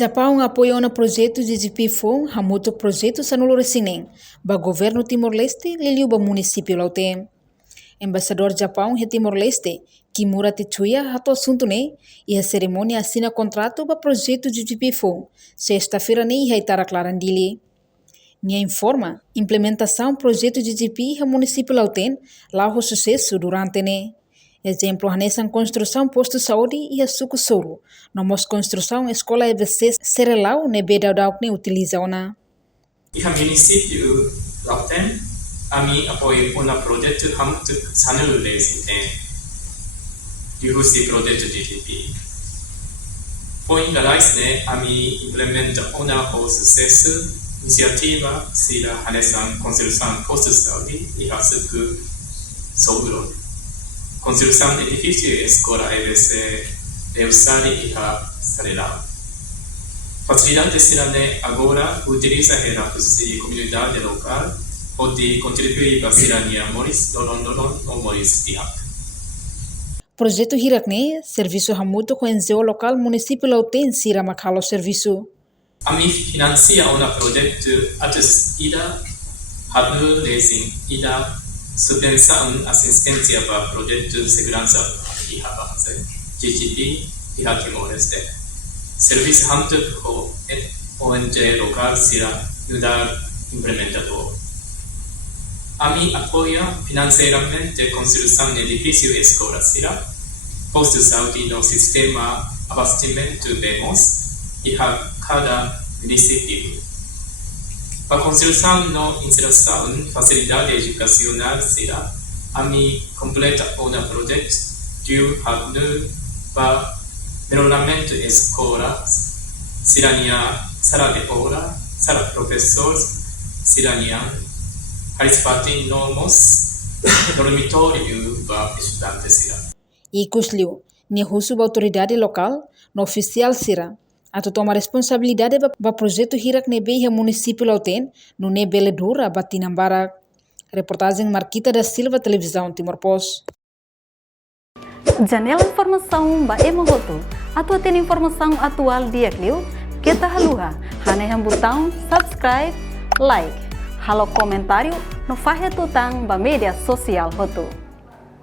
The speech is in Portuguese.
Japão apoia o projeto de GP4 hamuto projeto sanulu resinen ba governo Timor-Leste liliu ba município laute. Embaixador Japão em Timor-Leste, Kimura Tetsuya, hato assunto ne e a cerimônia assina contrato ba projeto de GP4. Sexta-feira ne ia estar aclarandili. Nia informa implementação projeto de GP ha município lauten lá o sucesso durante ne. Exemplo, nessa construção posto de saúde e a suco soro. Nós construção escola EVC Serelau ne beda ne utiliza ona. E a município Lauten, a mim apoia um projeto hamuto sanulu residen. Dihusi projeto GTP. Point galais ne a mim implementa o sucesso iniciativa sila nessa construção posto de saúde e a suco soro. Construção de edifício e escola EVC Reusari e Serelau. Facilidade Sirane agora utiliza recursos de comunidade local, pode contribuir para a cidadania Moris, Dolon ou Moris Tiap. Projeto Hirakne, serviço hamuto com o local município Lauten sira makalo serviço. A mim financia projeto atus ida hardware leasing ida subvenção assistência para projeto de segurança e base GGP e Timor-Leste. Serviço hamuto ONG local será ajudar implementador. A mim apoia financeiramente a construção de edifício e escola será posto de saúde no sistema abastecimento BEMOS e a cada município. Para a construção no instalação facilidade educacional será a mim completa projeto de hardware para melhoramento de escolas, cidadania, sala de aula, sala de professores, cidadania, participação normos, dormitório para estudantes será. E cusliu, ni husu ba autoridade local, no oficial sira. Ato toma responsabilidade ba projeto hirak nebe e município Lauten, no nebele dura batinambara. Reportagem Marquita da Silva, Televisão Timor-Post. Janela informação ba emogoto. Atua tem informação atual dia kliu. Kita haluha. Haneham botão subscribe, like. Halo comentário no fahe tutang ba media sosial hotu.